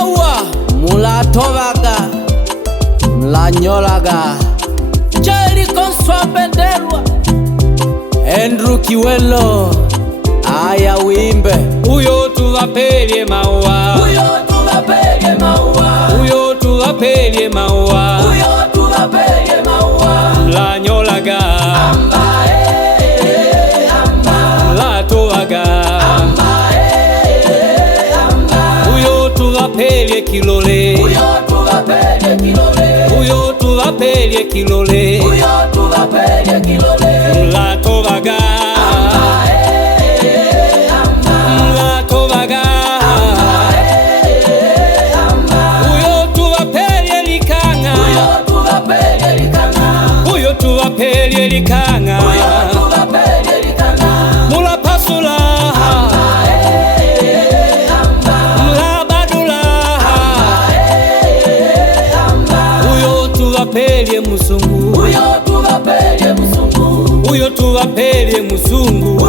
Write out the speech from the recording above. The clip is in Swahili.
maua mulatovaga mlanyolaga Jeli Konswa Bendelwa Andrew Kiwelo aya wimbe uyo tuvapelye maua, uyo tuvapelye maua, uyo tuvapelye maua, uyo tuvapelye maua mlanyolaga amba mlatovaga uyo tuvapelye kilole, uyo tuvapelye kilole, uyo tuvapelye kilole, uyo tuvapelye kilole mlatovaga mlatovaga uyo tuvapelye likanga, uyo tuvapelye likanga, uyo tuvapelye likanga, uyo tuvapelye likanga mulapasula mlabadula uyo tuvapelye musungu, uyo tuvapelye musungu, uyo tuvapelye musungu